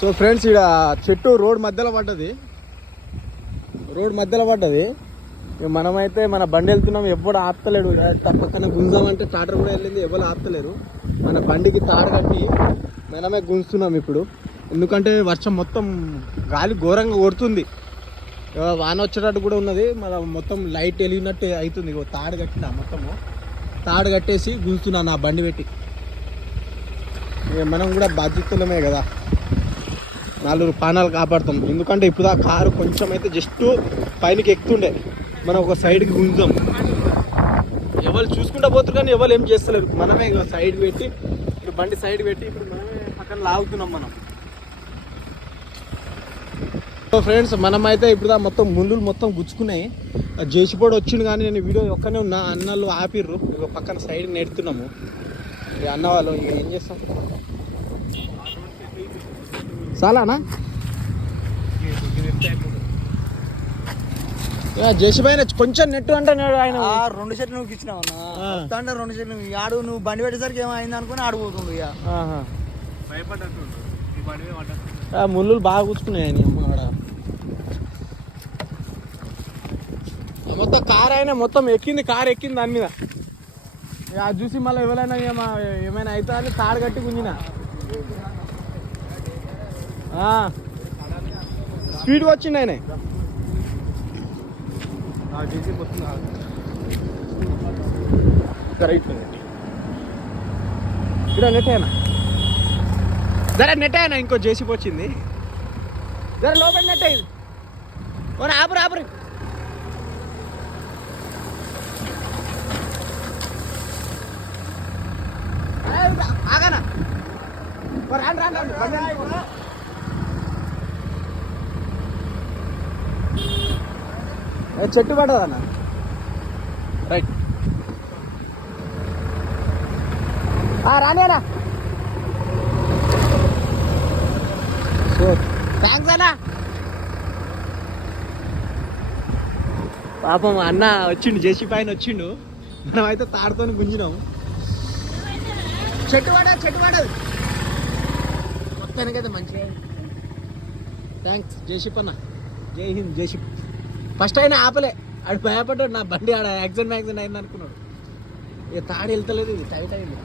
So friends, ఇక్కడ చెట్టు road మధ్యలో పడ్డది. ఇక మనమైతే మన బండి వెళ్తున్నాం, ఎవ్వడు ఆపుతలేడు. పక్కన గుంజామంటే టాటర్ కూడా వెళ్ళింది, ఎవరు ఆపుతలేరు. మన బండికి తాడు కట్టి మనమే గుంజుతున్నాం ఇప్పుడు. ఎందుకంటే వర్షం మొత్తం గాలి ఘోరంగా కొడుతుంది, వాన వచ్చేటట్టు కూడా ఉన్నది. మన మొత్తం లైట్ వెలిగినట్టు అవుతుంది. తాడు కట్టిన మొత్తము తాడు కట్టేసి గుంజుతున్నా నా బండి పెట్టి. మనం కూడా బాధ్యతలమే కదా, 4 ప్రాణాలు కాపాడుతాం. ఎందుకంటే ఇప్పుడు ఆ కారు కొంచెం అయితే జస్ట్ పైనకి ఎక్కుతుండే, మనం ఒక సైడ్కి గుంజాం. ఎవరు చూసుకుంటా పోతున్నారు కానీ ఎవరు ఏం చేస్తలేరు. మనమే సైడ్ పెట్టి ఇప్పుడు బండి సైడ్ పెట్టి ఇప్పుడు మనమే పక్కన లాగుతున్నాం మనం. సో ఫ్రెండ్స్, మనమైతే ఇప్పుడు మొత్తం ముందులు మొత్తం గుచ్చుకున్నాయి. జేసిపోడు వచ్చింది కానీ నేను వీడియో ఒక్కనే ఉన్నా. అన్నలు ఆపిర్రు, ఇక పక్కన సైడ్ నెడుతున్నాము. అన్న వాళ్ళు ఇక ఏం చేస్తాం, చాలానా జేసిపోయిన కొంచెం నెట్టు అంటే ఆయన 2 చెట్లు నువ్వు ఇచ్చినావు అన్న, 2 చెట్లు ఆడు నువ్వు బండి పెట్టేసరికి ఏమైంది అనుకుని ఆడిపోతుంది. ఇక ముళ్ళు బాగా కూర్చుకున్నాయి ఆయన ఆడ. మొత్తం కార్ అయినా మొత్తం ఎక్కింది, కారు ఎక్కింది దాని మీద. అది చూసి మళ్ళీ ఎవరైనా ఏమైనా అవుతా అని తాడు కట్టి గుంజిన. స్పీడ్గా వచ్చింది ఆయన. ఇక్కడ నెట్ అయినా జర నెట్ అయినా ఇంకో జేసీపీ వచ్చింది. జర లోపల నెట్ అయింది. ఆపురు ఆపురు. ఆగానా చెట్టు పడదన్న. రైట్ రానేనా. సో థ్యాంక్స్ అన్న. పాపం అన్న వచ్చిండు, జేసీపీ ఆయన వచ్చిండు. మనం అయితే తాడుతో గుంజినాం. చెట్టు పడదు మొత్తానికైతే మంచిగా. థ్యాంక్స్ జేసీపీ అన్న. జై హింద్ జేసీపీ. ఫస్ట్ అయినా ఆపలే, ఆడు భయపడ్డాడు. నా బండి ఆడ యాక్సిడెంట్ అయింది అనుకున్నాడు. ఇక తాడు వెళ్తలేదు, ఇది టైట్ అయింది.